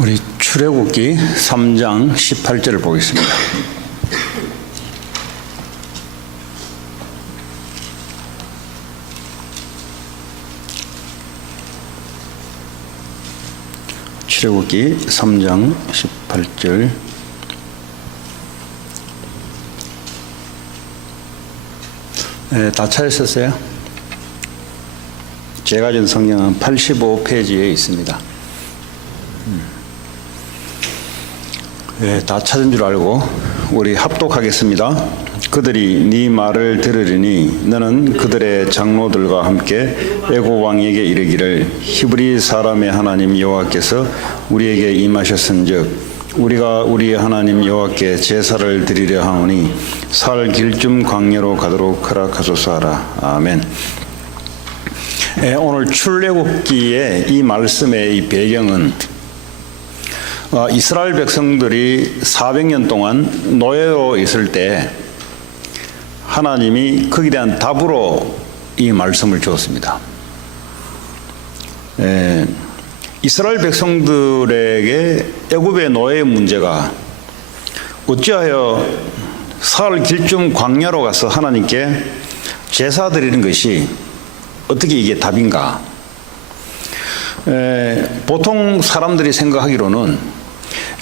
우리 출애굽기 3장 18절을 보겠습니다. 출애굽기 3장 18절. 네, 다 찾으셨어요? 제가 준 성경은 85페이지에 있습니다. 네, 다 찾은 줄 알고 우리 합독하겠습니다. 그들이 네 말을 들으리니 너는 그들의 장로들과 함께 애굽 왕에게 이르기를 히브리 사람의 하나님 여호와께서 우리에게 임하셨은즉 우리가 우리의 하나님 여호와께 제사를 드리려 하오니 살 길쯤 광야로 가도록 허락하소서 하라. 아멘. 네, 오늘 출애굽기의 이 말씀의 이 배경은 이스라엘 백성들이 400년 동안 노예로 있을 때 하나님이 거기에 대한 답으로 이 말씀을 주었습니다. 이스라엘 백성들에게 애굽의 노예의 문제가 어찌하여 사흘 길쯤 광야로 가서 하나님께 제사 드리는 것이 어떻게 이게 답인가? 보통 사람들이 생각하기로는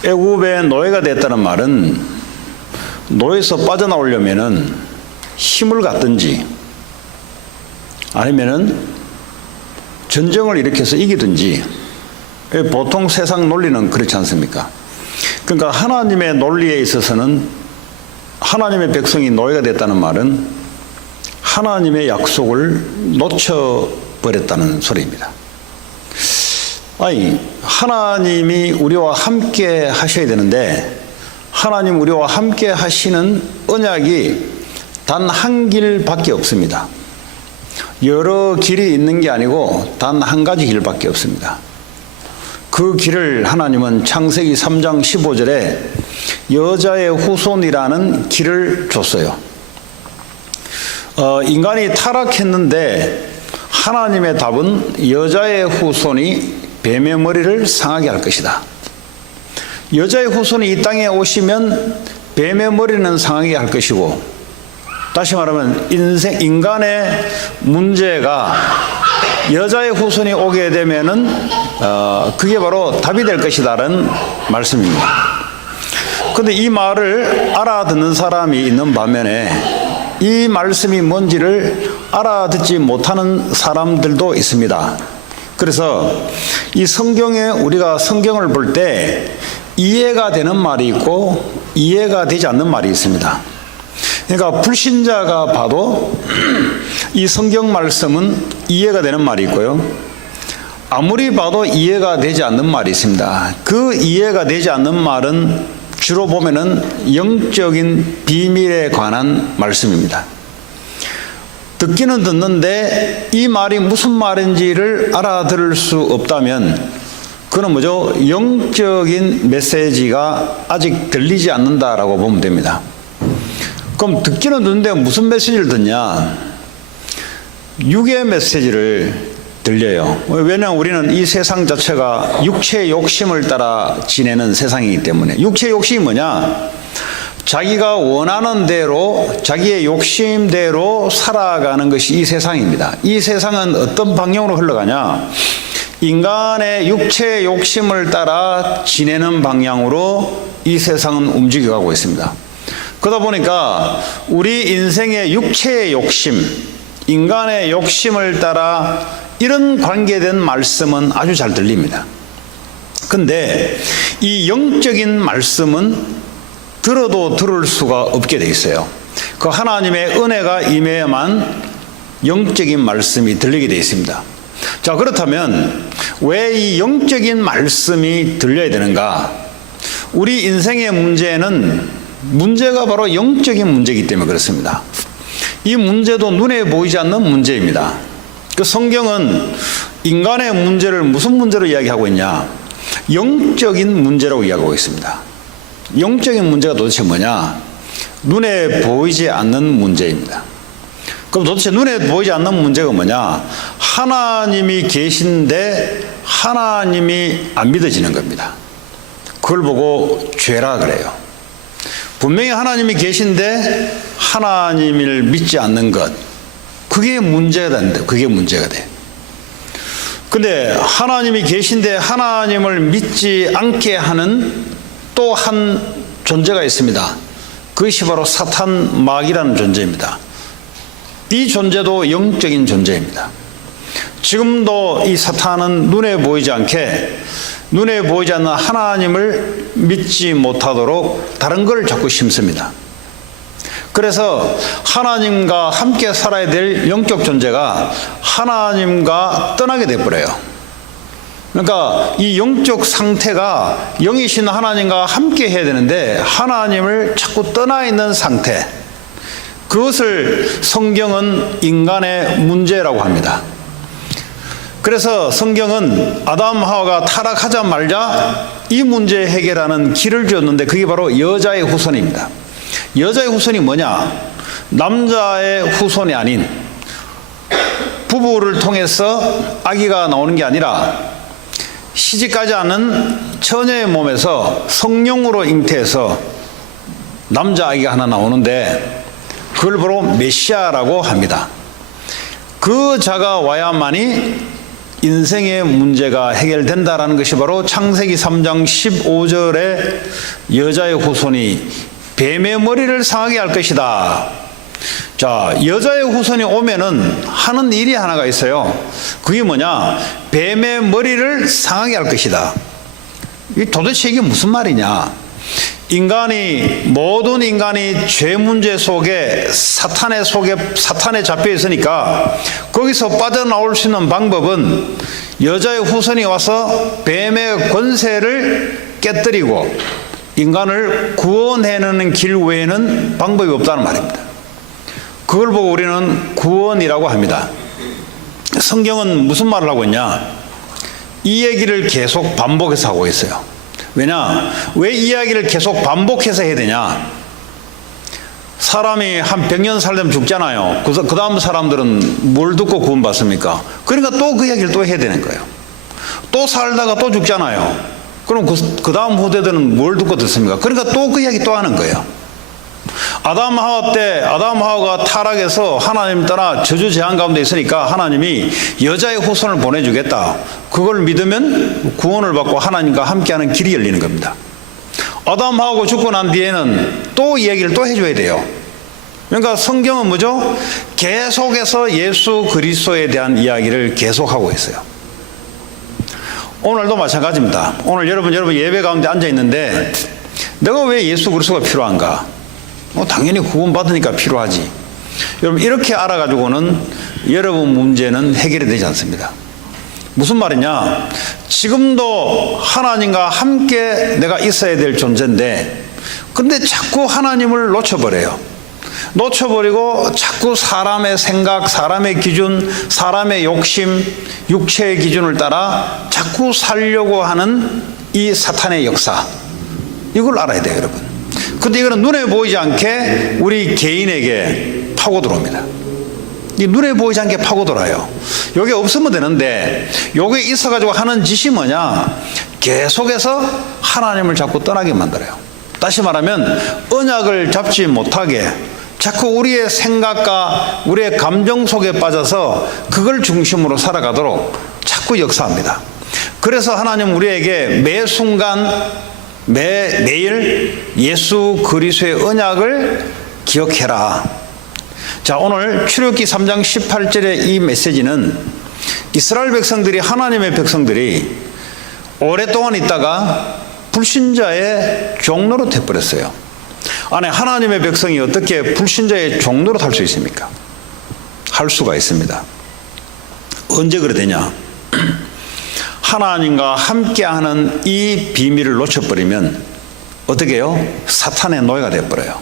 애굽의 노예가 됐다는 말은 노예에서 빠져나오려면은 힘을 갖든지 아니면은 전쟁을 일으켜서 이기든지, 보통 세상 논리는 그렇지 않습니까? 그러니까 하나님의 논리에 있어서는 하나님의 백성이 노예가 됐다는 말은 하나님의 약속을 놓쳐버렸다는 소리입니다. 아니, 하나님이 우리와 함께 하셔야 되는데 하나님 우리와 함께 하시는 언약이 단 한 길밖에 없습니다. 여러 길이 있는 게 아니고 단 한 가지 길밖에 없습니다. 그 길을 하나님은 창세기 3장 15절에 여자의 후손이라는 길을 줬어요. 인간이 타락했는데 하나님의 답은 여자의 후손이 뱀의 머리를 상하게 할 것이다. 여자의 후손이 이 땅에 오시면 뱀의 머리는 상하게 할 것이고, 다시 말하면 인간의 문제가 여자의 후손이 오게 되면은 그게 바로 답이 될 것이다라는 말씀입니다. 그런데 이 말을 알아듣는 사람이 있는 반면에 이 말씀이 뭔지를 알아듣지 못하는 사람들도 있습니다. 그래서 이 성경에 우리가 성경을 볼 때 이해가 되는 말이 있고 이해가 되지 않는 말이 있습니다. 그러니까 불신자가 봐도 이 성경 말씀은 이해가 되는 말이 있고요, 아무리 봐도 이해가 되지 않는 말이 있습니다. 그 이해가 되지 않는 말은 주로 보면은 영적인 비밀에 관한 말씀입니다. 듣기는 듣는데 이 말이 무슨 말인지를 알아들을 수 없다면 그건 뭐죠? 영적인 메시지가 아직 들리지 않는다라고 보면 됩니다. 그럼 듣기는 듣는데 무슨 메시지를 듣냐? 육의 메시지를 들려요. 왜냐하면 우리는 이 세상 자체가 육체의 욕심을 따라 지내는 세상이기 때문에. 육체의 욕심이 뭐냐? 자기가 원하는 대로 자기의 욕심대로 살아가는 것이 이 세상입니다. 이 세상은 어떤 방향으로 흘러가냐? 인간의 육체의 욕심을 따라 지내는 방향으로 이 세상은 움직여가고 있습니다. 그러다 보니까 우리 인생의 육체의 욕심, 인간의 욕심을 따라 이런 관계된 말씀은 아주 잘 들립니다. 근데 이 영적인 말씀은 들어도 들을 수가 없게 돼 있어요. 그 하나님의 은혜가 임해야만 영적인 말씀이 들리게 돼 있습니다. 자, 그렇다면 왜 이 영적인 말씀이 들려야 되는가? 우리 인생의 문제가 바로 영적인 문제이기 때문에 그렇습니다. 이 문제도 눈에 보이지 않는 문제입니다. 그 성경은 인간의 문제를 무슨 문제로 이야기하고 있냐? 영적인 문제라고 이야기하고 있습니다. 영적인 문제가 도대체 뭐냐? 눈에 보이지 않는 문제입니다. 그럼 도대체 눈에 보이지 않는 문제가 뭐냐? 하나님이 계신데 하나님이 안 믿어지는 겁니다. 그걸 보고 죄라 그래요. 분명히 하나님이 계신데 하나님을 믿지 않는 것, 그게 문제가 된다. 그게 문제가 돼. 근데 하나님이 계신데 하나님을 믿지 않게 하는 또 한 존재가 있습니다. 그것이 바로 사탄, 마귀라는 존재입니다. 이 존재도 영적인 존재입니다. 지금도 이 사탄은 눈에 보이지 않는 하나님을 믿지 못하도록 다른 걸 자꾸 심습니다. 그래서 하나님과 함께 살아야 될 영적 존재가 하나님과 떠나게 돼버려요. 그러니까 이 영적 상태가 영이신 하나님과 함께 해야 되는데 하나님을 자꾸 떠나 있는 상태, 그것을 성경은 인간의 문제라고 합니다. 그래서 성경은 아담 하와가 타락하자마자 이 문제 해결하는 길을 주었는데 그게 바로 여자의 후손입니다. 여자의 후손이 뭐냐? 남자의 후손이 아닌 부부를 통해서 아기가 나오는 게 아니라 시집가지 않은 처녀의 몸에서 성령으로 잉태해서 남자 아기가 하나 나오는데 그걸 바로 메시아라고 합니다. 그 자가 와야만이 인생의 문제가 해결된다라는 것이 바로 창세기 3장 15절에 여자의 후손이 뱀의 머리를 상하게 할 것이다. 자, 여자의 후손이 오면은 하는 일이 하나가 있어요. 그게 뭐냐? 뱀의 머리를 상하게 할 것이다. 도대체 이게 무슨 말이냐? 모든 인간이 죄 문제 속에 사탄에 잡혀 있으니까 거기서 빠져나올 수 있는 방법은 여자의 후손이 와서 뱀의 권세를 깨뜨리고 인간을 구원해내는 길 외에는 방법이 없다는 말입니다. 그걸 보고 우리는 구원이라고 합니다. 성경은 무슨 말을 하고 있냐? 이 얘기를 계속 반복해서 하고 있어요. 왜냐? 왜 이 이야기를 계속 반복해서 해야 되냐? 사람이 한 100년 살려면 죽잖아요. 그 다음 사람들은 뭘 듣고 구원받습니까? 그러니까 또 그 이야기를 또 해야 되는 거예요. 또 살다가 또 죽잖아요. 그럼 그 다음 후대들은 뭘 듣고 듣습니까? 그러니까 또 그 이야기 또 하는 거예요. 아담 하와 때 아담 하와가 타락해서 하나님 떠나 저주 재앙 가운데 있으니까 하나님이 여자의 후손을 보내주겠다. 그걸 믿으면 구원을 받고 하나님과 함께하는 길이 열리는 겁니다. 아담 하와가 죽고 난 뒤에는 또 이 얘기를 또 해줘야 돼요. 그러니까 성경은 뭐죠? 계속해서 예수 그리스도에 대한 이야기를 계속하고 있어요. 오늘도 마찬가지입니다. 오늘 여러분 예배 가운데 앉아 있는데 내가 왜 예수 그리스도가 필요한가? 당연히 구원받으니까 필요하지. 여러분 이렇게 알아가지고는 여러분 문제는 해결이 되지 않습니다. 무슨 말이냐? 지금도 하나님과 함께 내가 있어야 될 존재인데 근데 자꾸 하나님을 놓쳐버리고 자꾸 사람의 생각, 사람의 기준, 사람의 욕심, 육체의 기준을 따라 자꾸 살려고 하는 이 사탄의 역사, 이걸 알아야 돼요, 여러분. 근데 이거는 눈에 보이지 않게 우리 개인에게 파고들어옵니다. 이 눈에 보이지 않게 파고들어요. 요게 없으면 되는데 요게 있어가지고 하는 짓이 뭐냐? 계속해서 하나님을 자꾸 떠나게 만들어요. 다시 말하면 언약을 잡지 못하게 자꾸 우리의 생각과 우리의 감정 속에 빠져서 그걸 중심으로 살아가도록 자꾸 역사합니다. 그래서 하나님 우리에게 매 순간 매일 예수 그리스도의 언약을 기억해라. 자, 오늘 출애굽기 3장 18절의 이 메시지는 이스라엘 백성들이, 하나님의 백성들이 오랫동안 있다가 불신자의 종로로 돼버렸어요. 아니, 하나님의 백성이 어떻게 불신자의 종로로 탈 수 있습니까? 할 수가 있습니다. 언제 그래 되냐? 하나님과 함께하는 이 비밀을 놓쳐버리면 어떻게 해요? 사탄의 노예가 되어버려요.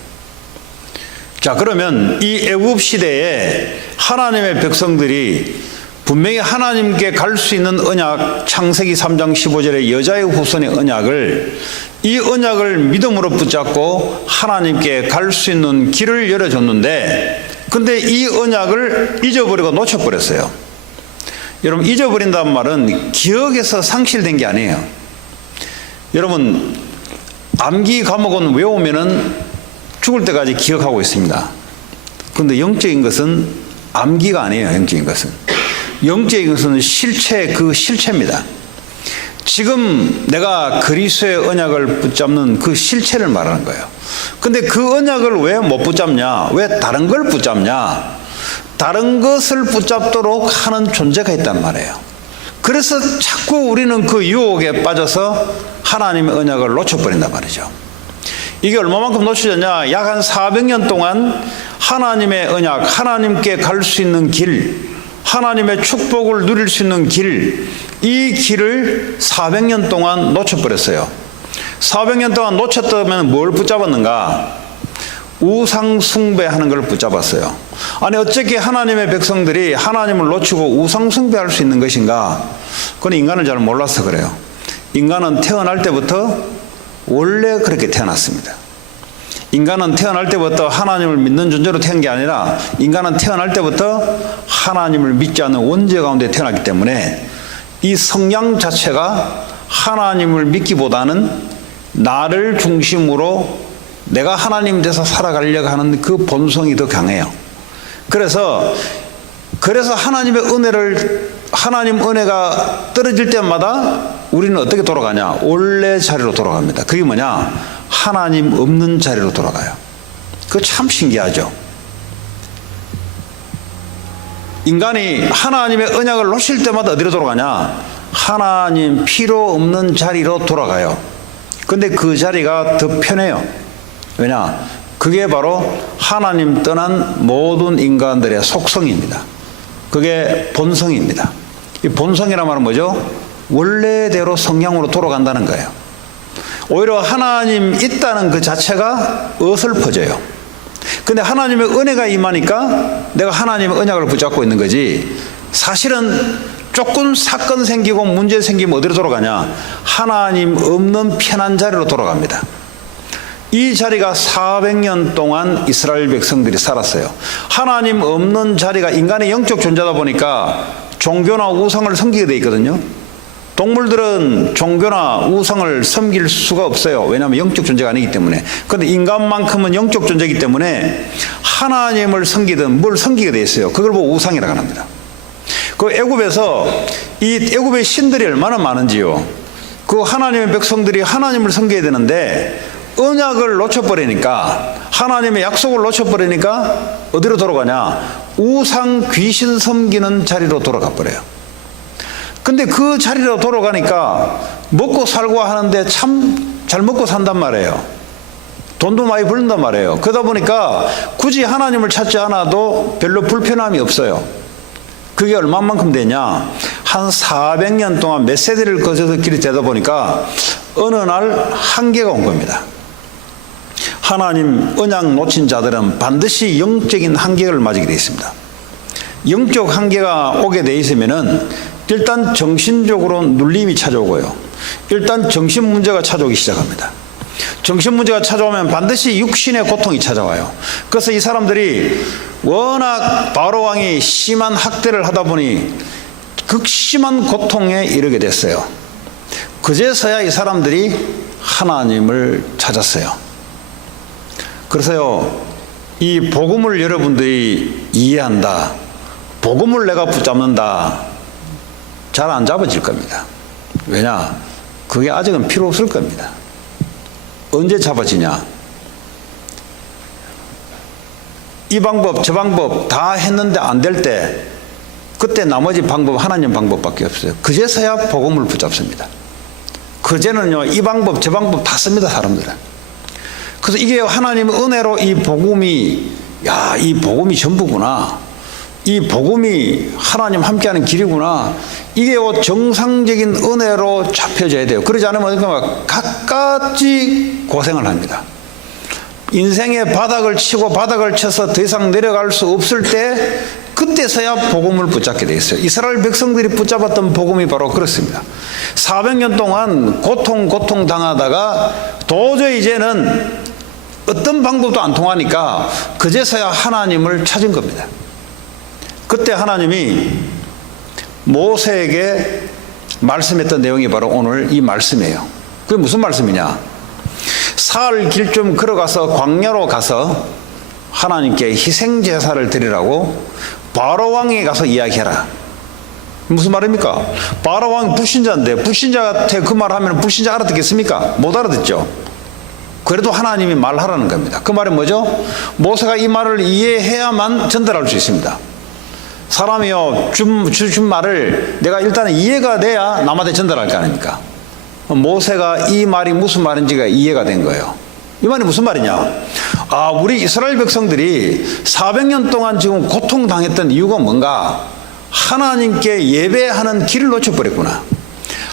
자, 그러면 이 애굽 시대에 하나님의 백성들이 분명히 하나님께 갈 수 있는 언약, 창세기 3장 15절의 여자의 후손의 언약을, 이 언약을 믿음으로 붙잡고 하나님께 갈 수 있는 길을 열어줬는데, 근데 이 언약을 잊어버리고 놓쳐버렸어요. 여러분, 잊어버린다는 말은 기억에서 상실된 게 아니에요. 여러분, 암기 과목은 외우면은 죽을 때까지 기억하고 있습니다. 그런데 영적인 것은 암기가 아니에요. 영적인 것은. 영적인 것은 실체, 그 실체입니다. 지금 내가 그리스도의 언약을 붙잡는 그 실체를 말하는 거예요. 근데 그 언약을 왜 못 붙잡냐? 왜 다른 걸 붙잡냐? 다른 것을 붙잡도록 하는 존재가 있단 말이에요. 그래서 자꾸 우리는 그 유혹에 빠져서 하나님의 언약을 놓쳐버린단 말이죠. 이게 얼마만큼 놓쳐졌냐? 약 한 400년 동안 하나님의 언약, 하나님께 갈 수 있는 길, 하나님의 축복을 누릴 수 있는 길, 이 길을 400년 동안 놓쳐버렸어요. 400년 동안 놓쳤다면 뭘 붙잡았는가? 우상 숭배하는 걸 붙잡았어요. 아니 어떻게 하나님의 백성들이 하나님을 놓치고 우상 숭배할 수 있는 것인가? 그건 인간을 잘 몰라서 그래요. 인간은 태어날 때부터 원래 그렇게 태어났습니다. 인간은 태어날 때부터 하나님을 믿는 존재로 태어난 게 아니라 인간은 태어날 때부터 하나님을 믿지 않는 원죄 가운데 태어났기 때문에 이 성향 자체가 하나님을 믿기보다는 나를 중심으로 내가 하나님 돼서 살아가려고 하는 그 본성이 더 강해요. 그래서 하나님의 하나님 은혜가 떨어질 때마다 우리는 어떻게 돌아가냐? 원래 자리로 돌아갑니다. 그게 뭐냐? 하나님 없는 자리로 돌아가요. 그거 참 신기하죠. 인간이 하나님의 언약을 놓칠 때마다 어디로 돌아가냐? 하나님 필요 없는 자리로 돌아가요. 근데 그 자리가 더 편해요. 왜냐? 그게 바로 하나님 떠난 모든 인간들의 속성입니다. 그게 본성입니다. 이 본성이란 말은 뭐죠? 원래대로 성향으로 돌아간다는 거예요. 오히려 하나님 있다는 그 자체가 어설퍼져요. 근데 하나님의 은혜가 임하니까 내가 하나님의 언약을 붙잡고 있는 거지, 사실은 조금 사건 생기고 문제 생기면 어디로 돌아가냐? 하나님 없는 편한 자리로 돌아갑니다. 이 자리가 400년 동안 이스라엘 백성들이 살았어요. 하나님 없는 자리가 인간의 영적 존재다 보니까 종교나 우상을 섬기게 돼 있거든요. 동물들은 종교나 우상을 섬길 수가 없어요. 왜냐하면 영적 존재가 아니기 때문에. 그런데 인간만큼은 영적 존재이기 때문에 하나님을 섬기든 뭘 섬기게 돼 있어요. 그걸 보고 우상이라고 합니다. 그 애굽에서 이 애굽의 신들이 얼마나 많은지요. 그 하나님의 백성들이 하나님을 섬겨야 되는데 언약을 놓쳐버리니까, 하나님의 약속을 놓쳐버리니까 어디로 돌아가냐? 우상 귀신 섬기는 자리로 돌아가 버려요. 근데 그 자리로 돌아가니까 먹고 살고 하는데 참 잘 먹고 산단 말이에요. 돈도 많이 벌는단 말이에요. 그러다 보니까 굳이 하나님을 찾지 않아도 별로 불편함이 없어요. 그게 얼마만큼 되냐? 한 400년 동안 몇 세대를 거쳐서 길이 되다 보니까 어느 날 한계가 온 겁니다. 하나님 언약 놓친 자들은 반드시 영적인 한계를 맞이게 되어 있습니다. 영적 한계가 오게 되어 있으면은 일단 정신적으로 눌림이 찾아오고요. 일단 정신 문제가 찾아오기 시작합니다. 정신 문제가 찾아오면 반드시 육신의 고통이 찾아와요. 그래서 이 사람들이 워낙 바로 왕이 심한 학대를 하다 보니 극심한 고통에 이르게 됐어요. 그제서야 이 사람들이 하나님을 찾았어요. 그래서요, 이 복음을 여러분들이 이해한다, 복음을 내가 붙잡는다, 잘 안 잡아질 겁니다. 왜냐? 그게 아직은 필요 없을 겁니다. 언제 잡아지냐? 이 방법 저 방법 다 했는데 안 될 때, 그때 나머지 방법 하나님 방법밖에 없어요. 그제서야 복음을 붙잡습니다. 그제는요 이 방법 저 방법 다 씁니다, 사람들은. 그래서 이게 하나님의 은혜로 이 복음이, 야, 이 복음이 전부구나, 이 복음이 하나님 함께하는 길이구나, 이게 정상적인 은혜로 잡혀져야 돼요. 그러지 않으면 갖가지 고생을 합니다. 인생의 바닥을 치고 바닥을 쳐서 더 이상 내려갈 수 없을 때, 그때서야 복음을 붙잡게 돼 있어요. 이스라엘 백성들이 붙잡았던 복음이 바로 그렇습니다. 400년 동안 고통 당하다가 도저히 이제는 어떤 방법도 안 통하니까 그제서야 하나님을 찾은 겁니다. 그때 하나님이 모세에게 말씀했던 내용이 바로 오늘 이 말씀이에요. 그게 무슨 말씀이냐? 사흘 길 좀 걸어가서 광야로 가서 하나님께 희생 제사를 드리라고 바로 왕에게 가서 이야기해라. 무슨 말입니까? 바로 왕이 불신자인데 불신자한테 그 말하면 불신자 알아듣겠습니까? 못 알아듣죠. 그래도 하나님이 말하라는 겁니다. 그 말은 뭐죠? 모세가 이 말을 이해해야만 전달할 수 있습니다. 사람이요 준 말을 내가 일단 이해가 돼야 남한테 전달할 거 아닙니까? 모세가 이 말이 무슨 말인지가 이해가 된 거예요. 이 말이 무슨 말이냐? 아, 우리 이스라엘 백성들이 400년 동안 지금 고통당했던 이유가 뭔가? 하나님께 예배하는 길을 놓쳐버렸구나.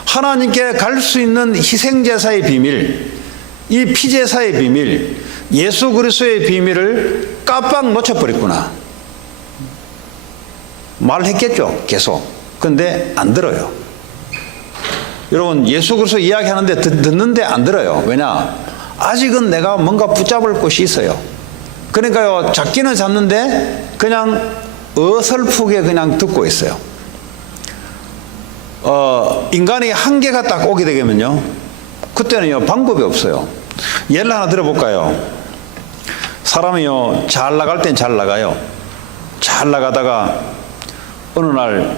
하나님께 갈 수 있는 희생제사의 비밀, 이 피제사의 비밀, 예수 그리스도의 비밀을 깜빡 놓쳐버렸구나. 말했겠죠, 계속. 근데 안 들어요. 여러분, 예수 그리스도 이야기하는데 듣는데 안 들어요. 왜냐? 아직은 내가 뭔가 붙잡을 곳이 있어요. 그러니까요, 잡기는 잡는데 그냥 어설프게 그냥 듣고 있어요. 인간이 한계가 딱 오게 되면요, 그때는요 방법이 없어요. 예를 하나 들어볼까요? 사람이요 잘 나갈 땐 잘 나가요. 잘 나가다가 어느 날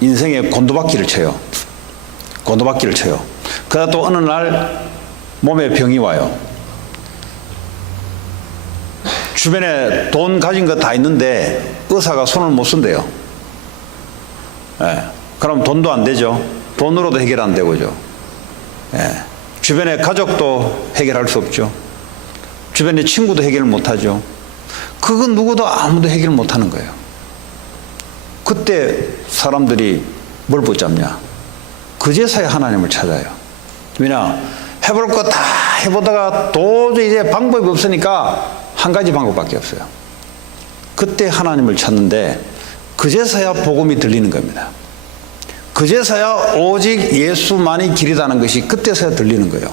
인생의 곤두박질을 쳐요. 곤두박질을 쳐요. 그러다 또 어느 날 몸에 병이 와요. 주변에 돈 가진 거 다 있는데 의사가 손을 못 쓴대요. 예. 그럼 돈도 안 되죠. 돈으로도 해결 안 되고죠. 예. 주변에 가족도 해결할 수 없죠. 주변에 친구도 해결 못 하죠. 그건 누구도 아무도 해결 못 하는 거예요. 그때 사람들이 뭘 붙잡냐? 그제서야 하나님을 찾아요. 왜냐? 해볼 거 다 해보다가 도저히 이제 방법이 없으니까 한 가지 방법밖에 없어요. 그때 하나님을 찾는데 그제서야 복음이 들리는 겁니다. 그제서야 오직 예수만이 길이라는 것이 그때서야 들리는 거예요.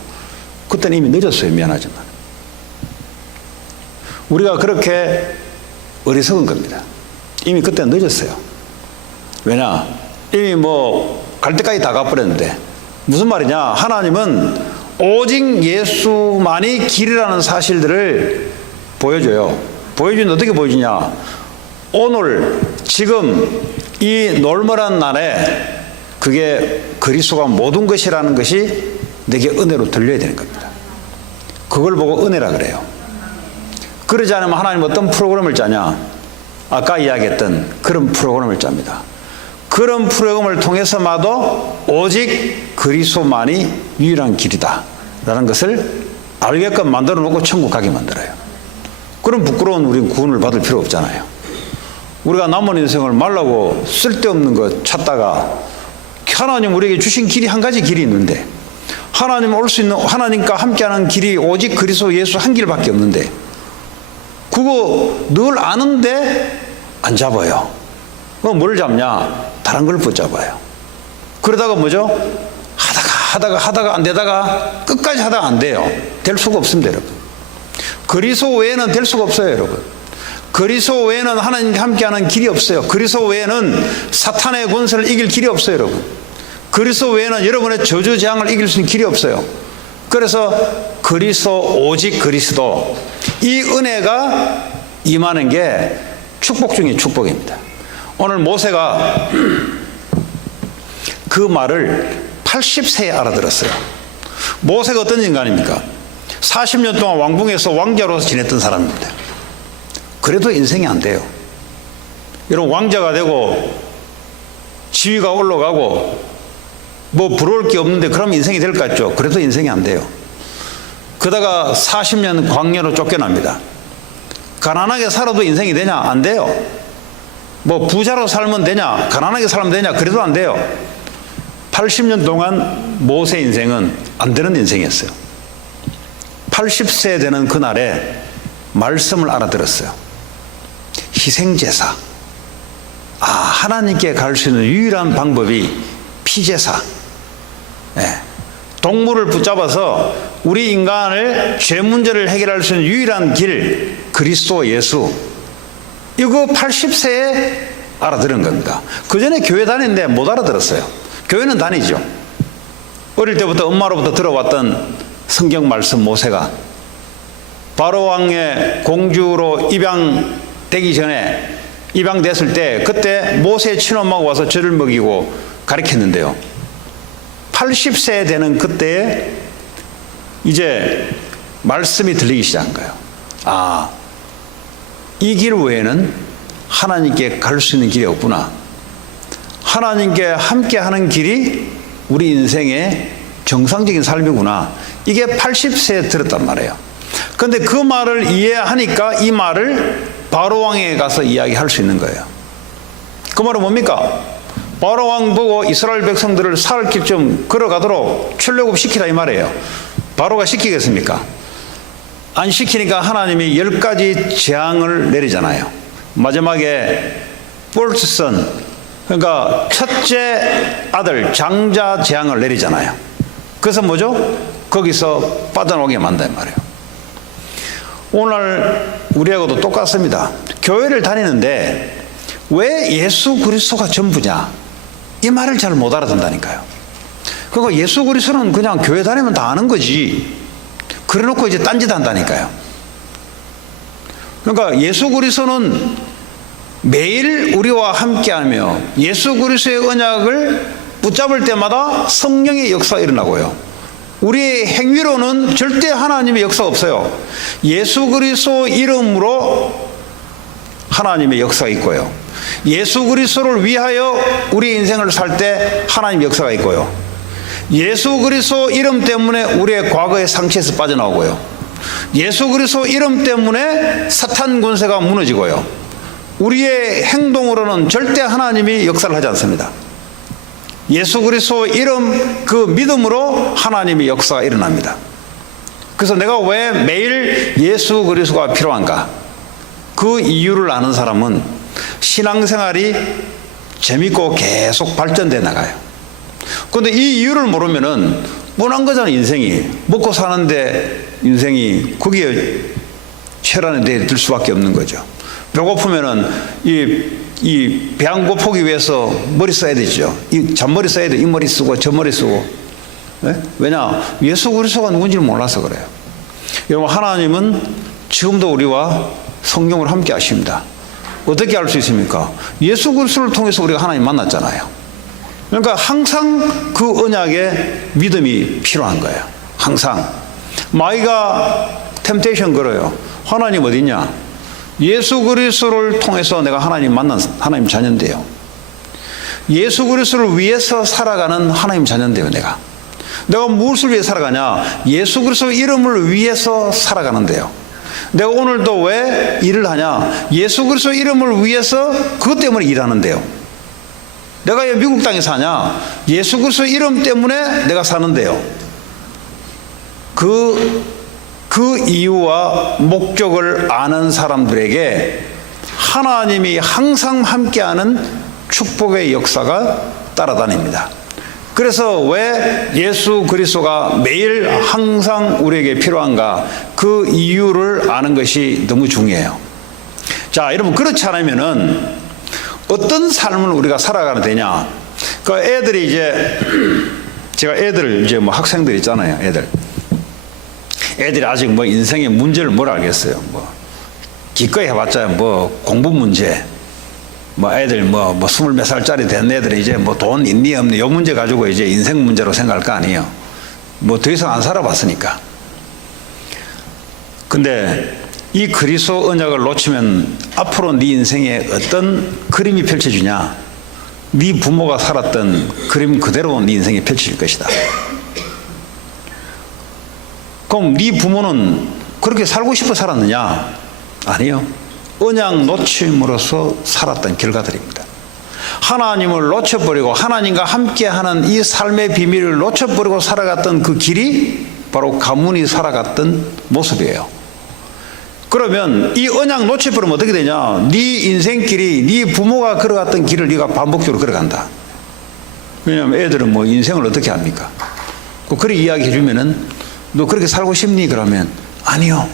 그때는 이미 늦었어요. 미안하지만. 우리가 그렇게 어리석은 겁니다. 이미 그때는 늦었어요. 왜냐? 이미 갈 때까지 다 가버렸는데. 무슨 말이냐? 하나님은 오직 예수만이 길이라는 사실들을 보여줘요. 보여주는데 어떻게 보여주냐? 오늘 지금 이 놀머란 날에 그게 그리스도가 모든 것이라는 것이 내게 은혜로 들려야 되는 겁니다. 그걸 보고 은혜라 그래요. 그러지 않으면 하나님 어떤 프로그램을 짜냐? 아까 이야기했던 그런 프로그램을 짭니다. 그런 프로그램을 통해서마도 오직 그리스도만이 유일한 길이다 라는 것을 알게끔 만들어 놓고 천국 가게 만들어요. 그런 부끄러운 우리는 구원을 받을 필요 없잖아요. 우리가 남은 인생을 말라고 쓸데없는 거 찾다가 하나님 우리에게 주신 길이 한 가지 길이 있는데, 하나님 올 수 있는, 하나님과 함께하는 길이 오직 그리스도 예수 한 길밖에 없는데 그거 늘 아는데 안 잡아요. 뭘 잡냐? 다른 걸 붙잡아요. 그러다가 뭐죠? 하다가 안 되다가 끝까지 하다가 안 돼요. 될 수가 없습니다, 여러분. 그리스도 외에는 될 수가 없어요, 여러분. 그리스도 외에는 하나님과 함께하는 길이 없어요. 그리스도 외에는 사탄의 권세를 이길 길이 없어요, 여러분. 그리스도 외에는 여러분의 저주재앙을 이길 수 있는 길이 없어요. 그래서 그리스도, 오직 그리스도, 이 은혜가 임하는 게 축복 중에 축복입니다. 오늘 모세가 그 말을 80세에 알아들었어요. 모세가 어떤 인간입니까? 40년 동안 왕궁에서 왕자로서 지냈던 사람입니다. 그래도 인생이 안 돼요. 여러분, 왕자가 되고 지위가 올라가고 부러울 게 없는데 그럼 인생이 될 것 같죠? 그래도 인생이 안 돼요. 그러다가 40년 광야로 쫓겨납니다. 가난하게 살아도 인생이 되냐? 안 돼요. 부자로 살면 되냐? 가난하게 살면 되냐? 그래도 안 돼요. 80년 동안 모세 인생은 안 되는 인생이었어요. 80세 되는 그날에 말씀을 알아들었어요. 희생제사. 하나님께 갈 수 있는 유일한 방법이 피제사. 동물을 붙잡아서 우리 인간을 죄 문제를 해결할 수 있는 유일한 길, 그리스도 예수. 이거 80세에 알아들은 겁니다. 그 전에 교회 다니는데 못 알아들었어요. 교회는 다니죠. 어릴 때부터 엄마로부터 들어왔던 성경 말씀 모세가 바로 왕의 공주로 입양되기 전에 입양됐을 때 그때 모세의 친엄마가 와서 젖을 먹이고 가르쳤는데요. 80세 되는 그때에 이제 말씀이 들리기 시작한 거예요. 아, 이 길 외에는 하나님께 갈 수 있는 길이 없구나. 하나님께 함께하는 길이 우리 인생의 정상적인 삶이구나. 이게 80세에 들었단 말이에요. 그런데 그 말을 이해하니까 이 말을 바로왕에게 가서 이야기할 수 있는 거예요. 그 말은 뭡니까? 바로왕 보고 이스라엘 백성들을 살 길 좀 걸어가도록 출애굽 시키라 이 말이에요. 바로가 시키겠습니까? 안 시키니까 하나님이 10가지 재앙을 내리잖아요. 마지막에 first son, 그러니까 첫째 아들 장자 재앙을 내리잖아요. 그래서 뭐죠? 거기서 빠져나오게 만든단 말이에요. 오늘 우리하고도 똑같습니다. 교회를 다니는데 왜 예수 그리스도가 전부냐? 이 말을 잘 못 알아듣는다니까요. 그러니까 예수 그리스도는 그냥 교회 다니면 다 아는 거지. 그래놓고 이제 딴짓 한다니까요. 그러니까 예수 그리스도는 매일 우리와 함께하며 예수 그리스도의 언약을 붙잡을 때마다 성령의 역사가 일어나고요. 우리의 행위로는 절대 하나님의 역사가 없어요. 예수 그리스도 이름으로 하나님의 역사가 있고요. 예수 그리스도를 위하여 우리 인생을 살 때 하나님의 역사가 있고요. 예수 그리스도 이름 때문에 우리의 과거의 상처에서 빠져나오고요. 예수 그리스도 이름 때문에 사탄 권세가 무너지고요. 우리의 행동으로는 절대 하나님이 역사를 하지 않습니다. 예수 그리스도 이름 그 믿음으로 하나님의 역사가 일어납니다. 그래서 내가 왜 매일 예수 그리스도가 필요한가? 그 이유를 아는 사람은 신앙생활이 재밌고 계속 발전돼 나가요. 그런데 이 이유를 모르면은 뻔한 거잖아요. 인생이 먹고 사는데 인생이 거기에 혈안에 들 수밖에 없는 거죠. 배고프면은 이 배 안 고프기 위해서 머리 써야 되죠. 이 잔머리 써야 돼. 이 머리 쓰고 저 머리 쓰고. 네? 왜냐? 예수 그리스도가 누군지를 몰라서 그래요. 여러분, 하나님은 지금도 우리와 성경을 함께 하십니다. 어떻게 알 수 있습니까? 예수 그리스도를 통해서 우리가 하나님 만났잖아요. 그러니까 항상 그 언약에 믿음이 필요한 거예요. 항상. 마이가 템테이션 걸어요. 하나님 어디 있냐? 예수 그리스도를 통해서 내가 하나님 만난 하나님 자녀인데요. 예수 그리스도를 위해서 살아가는 하나님 자녀인데요. 내가 무엇을 위해 살아가냐? 예수 그리스도 이름을 위해서 살아가는데요. 내가 오늘도 왜 일을 하냐? 예수 그리스도 이름을 위해서 그것 때문에 일하는데요. 내가 왜 미국 땅에 사냐? 예수 그리스도 이름 때문에 내가 사는데요. 그 이유와 목적을 아는 사람들에게 하나님이 항상 함께하는 축복의 역사가 따라다닙니다. 그래서 왜 예수 그리스도가 매일 항상 우리에게 필요한가? 그 이유를 아는 것이 너무 중요해요. 자, 여러분, 그렇지 않으면은 어떤 삶을 우리가 살아가야 되냐? 그 애들이 이제 제가 애들 이제 뭐 학생들 있잖아요. 애들이 아직 뭐 인생의 문제를 뭘 알겠어요. 뭐 기꺼이 해봤자 뭐 공부 문제, 뭐 애들 뭐 20몇 살짜리 된 애들이 이제 뭐 돈 있니 없니 요 문제 가지고 이제 인생 문제로 생각할 거 아니에요. 뭐 더 이상 안 살아봤으니까. 근데 이 그리스도 언약을 놓치면 앞으로 네 인생에 어떤 그림이 펼쳐지냐? 네 부모가 살았던 그림 그대로 네 인생이 펼쳐질 것이다. 그럼 네 부모는 그렇게 살고 싶어 살았느냐? 아니요. 언약 놓침으로써 살았던 결과들입니다. 하나님을 놓쳐버리고 하나님과 함께하는 이 삶의 비밀을 놓쳐버리고 살아갔던 그 길이 바로 가문이 살아갔던 모습이에요. 그러면 이 언약 놓쳐버리면 어떻게 되냐? 네 인생길이 네 부모가 걸어갔던 길을 네가 반복적으로 걸어간다. 왜냐하면 애들은 뭐 인생을 어떻게 합니까? 그렇게 이야기해 주면은 너 그렇게 살고 싶니? 그러면 아니요.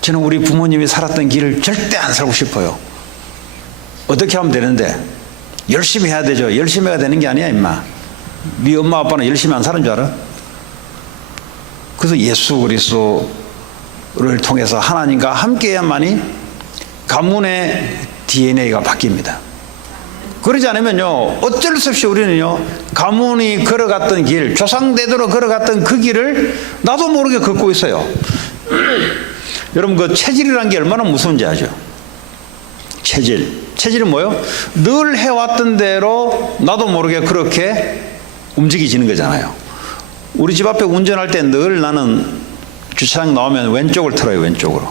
저는 우리 부모님이 살았던 길을 절대 안 살고 싶어요. 어떻게 하면 되는데? 열심히 해야 되죠. 열심히 해야 되는 게 아니야, 임마. 네 엄마 아빠는 열심히 안 사는 줄 알아? 그래서 예수 그리스도를 통해서 하나님과 함께해야만이 가문의 DNA가 바뀝니다. 그러지 않으면요, 어쩔 수 없이 우리는요, 가문이 걸어갔던 길, 조상대대로 걸어갔던 그 길을 나도 모르게 걷고 있어요. 여러분, 그 체질이라는 게 얼마나 무서운지 아죠? 체질은 뭐예요? 늘 해왔던 대로 나도 모르게 그렇게 움직이지는 거잖아요. 우리 집 앞에 운전할 때 늘 나는 주차장 나오면 왼쪽을 틀어요, 왼쪽으로.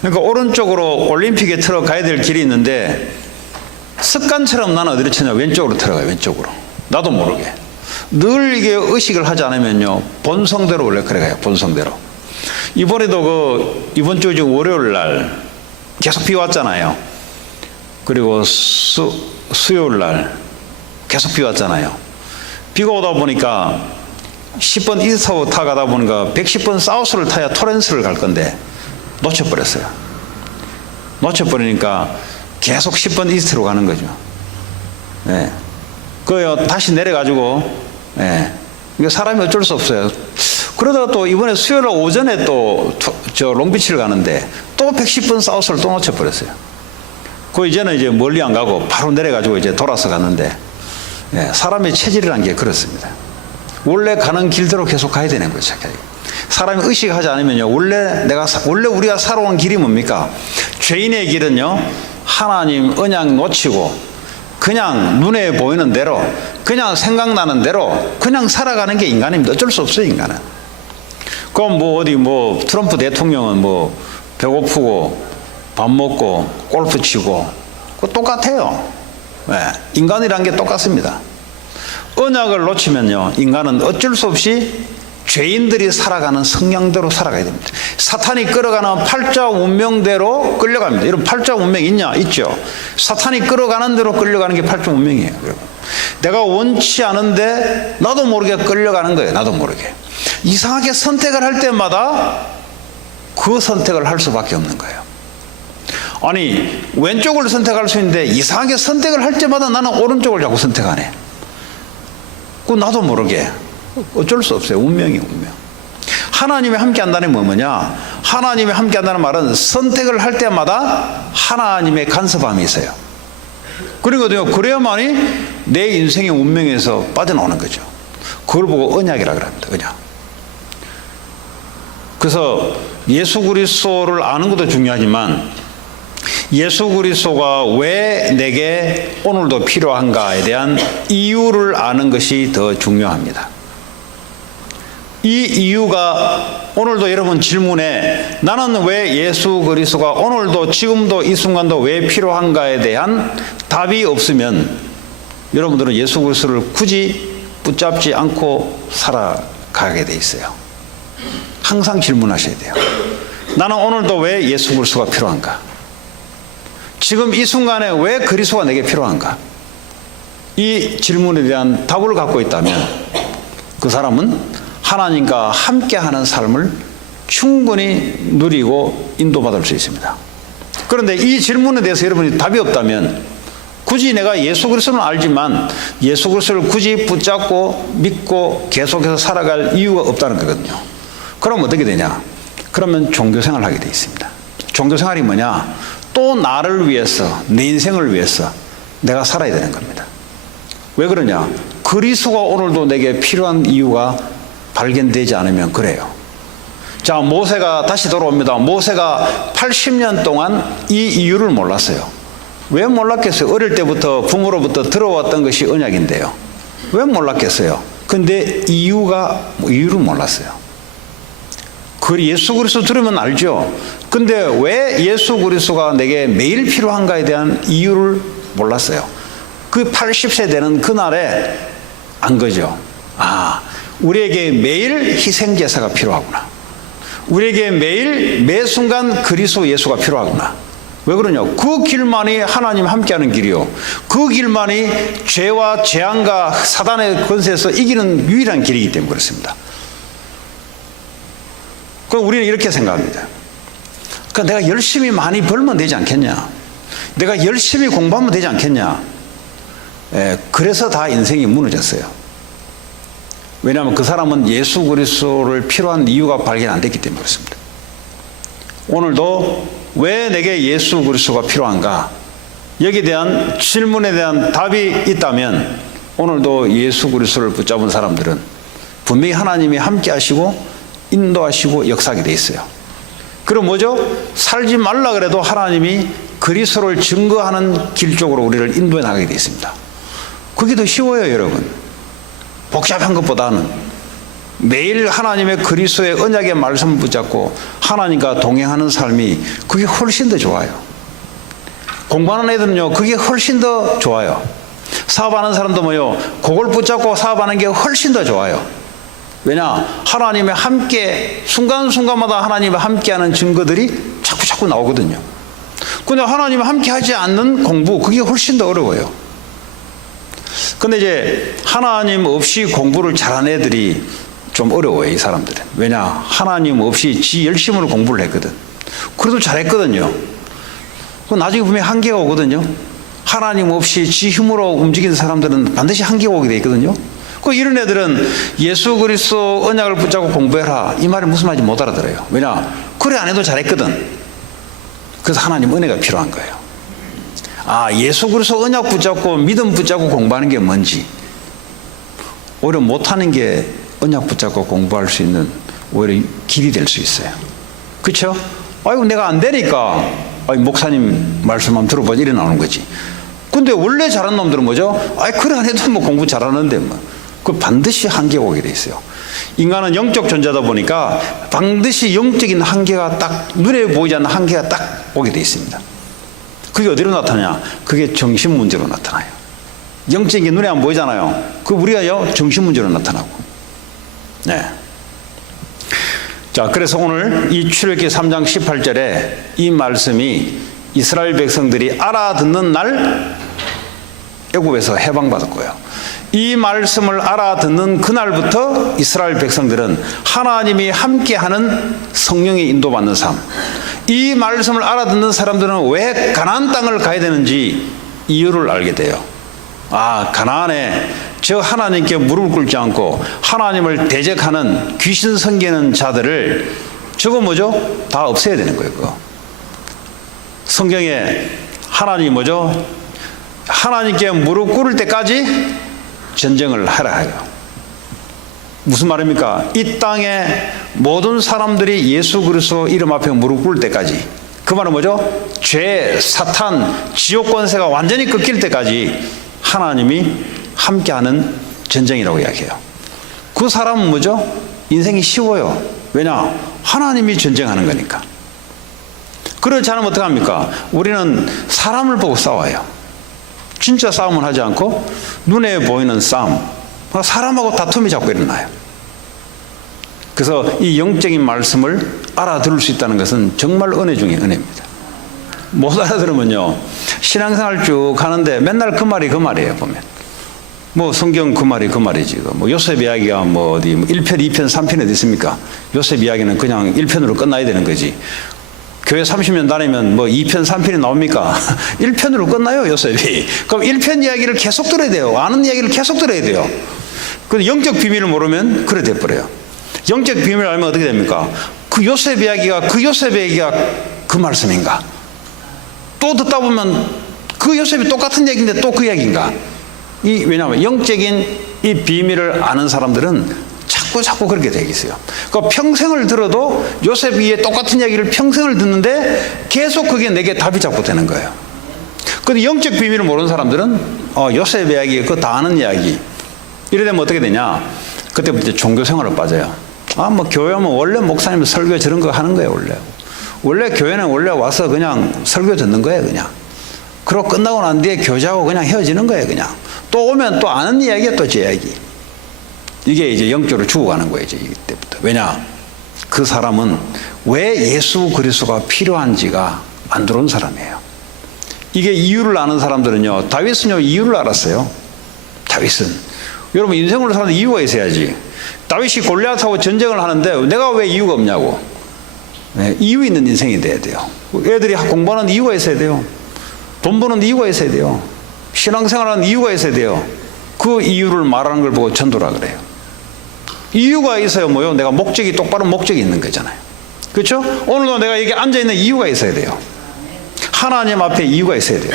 그러니까 오른쪽으로 올림픽에 틀어 가야 될 길이 있는데 습관처럼 나는 어디로 치냐, 왼쪽으로 틀어가요, 왼쪽으로. 나도 모르게. 늘 이게 의식을 하지 않으면요, 본성대로 원래 그래 가요, 본성대로. 이번에도 이번 주 월요일 날 계속 비 왔잖아요. 그리고 수요일 날 계속 비 왔잖아요. 비가 오다 보니까 10번 이스트로 타가다 보니까 110번 사우스를 타야 토렌스를 갈 건데 놓쳐버렸어요. 놓쳐버리니까 계속 10번 이스트로 가는 거죠. 예. 그요 다시 내려가지고, 예. 이거 사람이 어쩔 수 없어요. 그러다가 또 이번에 수요일 오전에 또 저 롱비치를 가는데 또 110번 사우스를 또 놓쳐버렸어요. 그 이제는 이제 멀리 안 가고 바로 내려가지고 이제 돌아서 갔는데, 예. 사람의 체질이라는 게 그렇습니다. 원래 가는 길대로 계속 가야 되는 거죠. 사람이 의식하지 않으면요, 원래 우리가 살아온 길이 뭡니까? 죄인의 길은요, 하나님 언약 놓치고 그냥 눈에 보이는 대로, 그냥 생각나는 대로 그냥 살아가는 게 인간입니다. 어쩔 수 없어요, 인간은. 그럼 뭐 어디 뭐 트럼프 대통령은 뭐 배고프고 밥 먹고 골프 치고 그거 똑같아요. 네. 인간이란 게 똑같습니다. 언약을 놓치면요, 인간은 어쩔 수 없이 죄인들이 살아가는 성향대로 살아가야 됩니다. 사탄이 끌어가는 팔자 운명대로 끌려갑니다. 여러분, 팔자 운명 있냐? 있죠. 사탄이 끌어가는 대로 끌려가는 게 팔자 운명이에요. 여러분. 내가 원치 않은데 나도 모르게 끌려가는 거예요. 나도 모르게. 이상하게 선택을 할 때마다 그 선택을 할 수밖에 없는 거예요. 아니, 왼쪽을 선택할 수 있는데 이상하게 선택을 할 때마다 나는 오른쪽을 자꾸 선택하네. 그 나도 모르게. 어쩔 수 없어요. 운명이 운명. 하나님이 함께 한다는 게 뭐냐? 하나님이 함께 한다는 말은 선택을 할 때마다 하나님의 간섭함이 있어요. 그러거든요. 그래야만이 내 인생의 운명에서 빠져나오는 거죠. 그걸 보고 언약이라고 합니다. 언약. 그래서 예수 그리스도를 아는 것도 중요하지만 예수 그리스도가 왜 내게 오늘도 필요한가에 대한 이유를 아는 것이 더 중요합니다. 이 이유가 오늘도 여러분 질문에 나는 왜 예수 그리스도가 오늘도 지금도 이 순간도 왜 필요한가에 대한 답이 없으면 여러분들은 예수 그리스도를 굳이 붙잡지 않고 살아가게 돼 있어요. 항상 질문하셔야 돼요. 나는 오늘도 왜 예수 그리스도가 필요한가? 지금 이 순간에 왜 그리스도가 내게 필요한가? 이 질문에 대한 답을 갖고 있다면 그 사람은 하나님과 함께하는 삶을 충분히 누리고 인도받을 수 있습니다. 그런데 이 질문에 대해서 여러분이 답이 없다면 굳이 내가 예수 그리스도는 알지만 예수 그리스도를 굳이 붙잡고 믿고 계속해서 살아갈 이유가 없다는 거거든요. 그럼 어떻게 되냐? 그러면 종교생활을 하게 돼 있습니다. 종교생활이 뭐냐? 또 나를 위해서, 내 인생을 위해서 내가 살아야 되는 겁니다. 왜 그러냐? 그리스도가 오늘도 내게 필요한 이유가 발견되지 않으면 그래요. 자, 모세가 다시 돌아옵니다. 모세가 80년 동안 이 이유를 몰랐어요. 왜 몰랐겠어요? 어릴 때부터 부모로부터 들어왔던 것이 언약인데요. 왜 몰랐겠어요? 근데 이유를 몰랐어요. 그 예수 그리스도 들으면 알죠. 근데 왜 예수 그리스도가 내게 매일 필요한가에 대한 이유를 몰랐어요. 그 80세 되는 그날에 안 거죠. 아, 우리에게 매일 희생제사가 필요하구나. 우리에게 매일 매 순간 그리스도 예수가 필요하구나. 왜 그러냐? 그 길만이 하나님 함께하는 길이요. 그 길만이 죄와 재앙과 사단의 권세에서 이기는 유일한 길이기 때문에 그렇습니다. 그럼 우리는 이렇게 생각합니다. 그러니까 내가 열심히 많이 벌면 되지 않겠냐? 내가 열심히 공부하면 되지 않겠냐? 그래서 다 인생이 무너졌어요. 왜냐하면 그 사람은 예수 그리스도를 필요한 이유가 발견 안 됐기 때문에 그렇습니다. 오늘도 왜 내게 예수 그리스도가 필요한가? 여기에 대한 질문에 대한 답이 있다면 오늘도 예수 그리스도를 붙잡은 사람들은 분명히 하나님이 함께 하시고 인도하시고 역사하게 돼 있어요. 그럼 뭐죠? 살지 말라 그래도 하나님이 그리스도를 증거하는 길 쪽으로 우리를 인도해 나가게 돼 있습니다. 그게 더 쉬워요, 여러분. 복잡한 것보다는 매일 하나님의 그리스도의 언약의 말씀을 붙잡고 하나님과 동행하는 삶이 그게 훨씬 더 좋아요. 공부하는 애들은요, 그게 훨씬 더 좋아요. 사업하는 사람도 뭐요, 그걸 붙잡고 사업하는 게 훨씬 더 좋아요. 왜냐? 하나님의 함께, 순간순간마다 하나님의 함께하는 증거들이 자꾸 나오거든요. 근데 하나님의 함께 하지 않는 공부, 그게 훨씬 더 어려워요. 근데 이제 하나님 없이 공부를 잘하는 애들이 좀 어려워요, 이 사람들은. 왜냐? 하나님 없이 지 열심으로 공부를 했거든. 그래도 잘했거든요. 나중에 분명히 한계가 오거든요. 하나님 없이 지 힘으로 움직이는 사람들은 반드시 한계가 오게 돼 있거든요. 이런 애들은 예수 그리스도 언약을 붙잡고 공부해라, 이 말이 무슨 말인지 못 알아들어요. 왜냐? 그래 안 해도 잘했거든. 그래서 하나님 은혜가 필요한 거예요. 아, 예수 그리스도 언약 붙잡고 믿음 붙잡고 공부하는 게 뭔지, 오히려 못하는 게 언약 붙잡고 공부할 수 있는 오히려 길이 될 수 있어요. 그렇죠? 아이고 내가 안 되니까 목사님 말씀 한번 들어보자 이래 나오는 거지. 근데 원래 잘하는 놈들은 뭐죠? 그래 안 해도 뭐 공부 잘하는데 뭐. 그 반드시 한계가 오게 돼 있어요. 인간은 영적 존재다 보니까 반드시 영적인 한계가 딱, 눈에 보이지 않는 한계가 딱 오게 돼 있습니다. 그게 어디로 나타나냐? 그게 정신 문제로 나타나요. 영적인 게 눈에 안 보이잖아요. 그 우리가요, 정신 문제로 나타나고. 네. 자, 그래서 오늘 이 출애굽기 3장 18절에 이 말씀이 이스라엘 백성들이 알아듣는 날 애굽에서 해방받았고요. 이 말씀을 알아듣는 그날부터 이스라엘 백성들은 하나님이 함께하는 성령의 인도받는 삶, 이 말씀을 알아듣는 사람들은 왜 가나안 땅을 가야 되는지 이유를 알게 돼요. 아, 가나안에 저 하나님께 무릎을 꿇지 않고 하나님을 대적하는 귀신 섬기는 자들을 저거 뭐죠? 다 없애야 되는 거예요. 그거. 성경에 하나님이 뭐죠? 하나님께 무릎 꿇을 때까지 전쟁을 하라 해요. 무슨 말입니까? 이 땅에 모든 사람들이 예수 그리스도 이름 앞에 무릎 꿇을 때까지, 그 말은 뭐죠? 죄, 사탄, 지옥 권세가 완전히 꺾일 때까지 하나님이 함께하는 전쟁이라고 이야기해요. 그 사람은 뭐죠? 인생이 쉬워요. 왜냐? 하나님이 전쟁하는 거니까. 그렇지 않으면 어떡합니까? 우리는 사람을 보고 싸워요. 진짜 싸움은 하지 않고 눈에 보이는 싸움, 사람하고 다툼이 자꾸 일어나요. 그래서 이 영적인 말씀을 알아들을 수 있다는 것은 정말 은혜 중에 은혜입니다. 못 알아들으면요, 신앙생활 쭉 하는데 맨날 그 말이에요. 보면 뭐 성경 그 말이지. 뭐 요셉 이야기가 뭐 어디 1편, 2편, 3편에 어디 있습니까? 요셉 이야기는 그냥 1편으로 끝나야 되는 거지. 교회 30년 다니면 뭐 2편, 3편이 나옵니까? 1편으로 끝나요, 요셉이. 그럼 1편 이야기를 계속 들어야 돼요. 아는 이야기를 계속 들어야 돼요. 근데 영적 비밀을 모르면 그래 돼버려요. 영적 비밀을 알면 어떻게 됩니까? 그 요셉 이야기가 그 말씀인가? 또 듣다 보면 그 요셉이 똑같은 얘기인데 또 그 이야기인가? 왜냐하면 영적인 이 비밀을 아는 사람들은 자꾸 그렇게 되어 있어요. 그러니까 평생을 들어도 요셉 위에 똑같은 이야기를 평생을 듣는데 계속 그게 내게 답이 자꾸 되는 거예요. 그런데 영적 비밀을 모르는 사람들은 요셉 이야기, 그거 다 아는 이야기. 이래 되면 어떻게 되냐? 그때부터 종교 생활을 빠져요. 뭐 교회 오면 원래 목사님 설교 저런 거 하는 거예요, 원래 교회는 원래 와서 그냥 설교 듣는 거예요, 그냥. 그러고 끝나고 난 뒤에 교제하고 그냥 헤어지는 거예요, 그냥. 또 오면 또 아는 이야기야, 또 제 이야기. 이게 이제 영적으로 죽어가는 거예요, 이제 이때부터. 왜냐? 그 사람은 왜 예수 그리스도가 필요한지가 안 들어온 사람이에요. 이게 이유를 아는 사람들은요, 다윗은요, 이유를 알았어요. 다윗은. 여러분, 인생으로 사는 이유가 있어야지. 다윗이 골리앗하고 전쟁을 하는데 내가 왜 이유가 없냐고. 네, 이유 있는 인생이 돼야 돼요. 애들이 공부하는 이유가 있어야 돼요. 돈 버는 이유가 있어야 돼요. 신앙생활하는 이유가 있어야 돼요. 그 이유를 말하는 걸 보고 전도라 그래요. 이유가 있어야 뭐요? 내가 목적이 똑바로 목적이 있는 거잖아요. 그렇죠? 오늘도 내가 여기 앉아 있는 이유가 있어야 돼요. 하나님 앞에 이유가 있어야 돼요.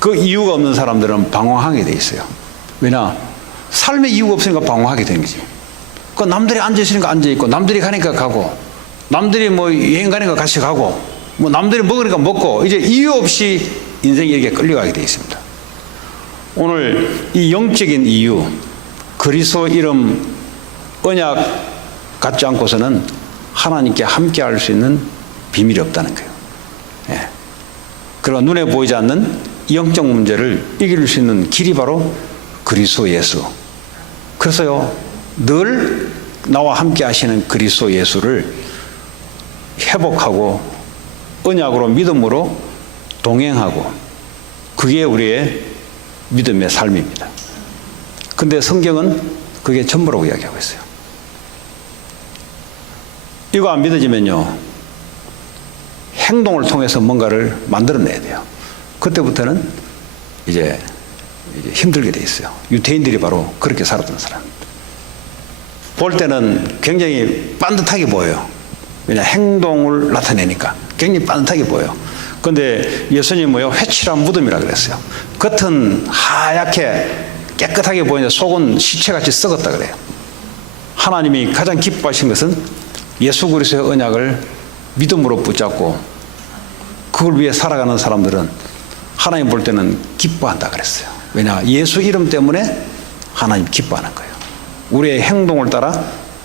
그 이유가 없는 사람들은 방황하게 돼 있어요. 왜냐? 삶에 이유가 없으니까 방황하게 되는 거지. 그 남들이 앉아 있으니까 앉아 있고, 남들이 가니까 가고, 남들이 뭐 여행 가니까 같이 가고, 뭐 남들이 먹으니까 먹고, 이제 이유 없이 인생이 이렇게 끌려가게 돼 있습니다. 오늘 이 영적인 이유, 그리스도 이름 언약 갖지 않고서는 하나님께 함께 할 수 있는 비밀이 없다는 거예요. 예. 그리고 눈에 보이지 않는 영적 문제를 이길 수 있는 길이 바로 그리스도 예수. 그래서요, 늘 나와 함께 하시는 그리스도 예수를 회복하고 언약으로 믿음으로 동행하고, 그게 우리의 믿음의 삶입니다. 근데 성경은 그게 전부라고 이야기하고 있어요. 이거 안 믿어지면요, 행동을 통해서 뭔가를 만들어내야 돼요. 그때부터는 이제 힘들게 돼 있어요. 유대인들이 바로 그렇게 살았던 사람. 볼 때는 굉장히 반듯하게 보여요. 왜냐, 행동을 나타내니까 굉장히 반듯하게 보여요. 그런데 예수님 뭐요? 회칠한 무덤이라 그랬어요. 겉은 하얗게 깨끗하게 보이는데 속은 시체같이 썩었다 그래요. 하나님이 가장 기뻐하신 것은 예수 그리스도의 언약을 믿음으로 붙잡고 그걸 위해 살아가는 사람들은 하나님 볼 때는 기뻐한다 그랬어요. 왜냐, 예수 이름 때문에 하나님 기뻐하는 거예요. 우리의 행동을 따라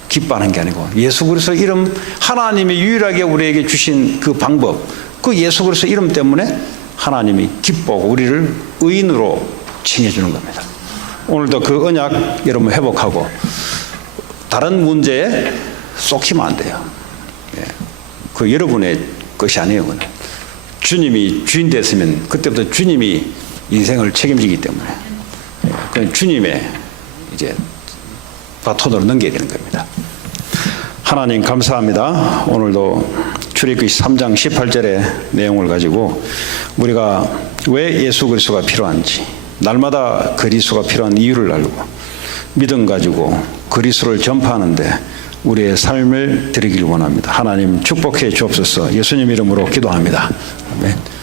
기뻐하는 게 아니고, 예수 그리스도 이름, 하나님이 유일하게 우리에게 주신 그 방법, 그 예수 그리스도 이름 때문에 하나님이 기뻐하고 우리를 의인으로 칭해주는 겁니다. 오늘도 그 언약 여러분 회복하고, 다른 문제에 쏙히면 안 돼요. 예. 그 여러분의 것이 아니에요. 그건. 주님이 주인 됐으면 그때부터 주님이 인생을 책임지기 때문에, 예. 그건 주님의 이제 바톤으로 넘겨야 되는 겁니다. 하나님 감사합니다. 오늘도 출애굽기 3장 18절의 내용을 가지고 우리가 왜 예수 그리스도가 필요한지, 날마다 그리스도가 필요한 이유를 알고 믿음 가지고 그리스도를 전파하는데 우리의 삶을 드리길 원합니다. 하나님 축복해 주옵소서. 예수님 이름으로 기도합니다. 아멘.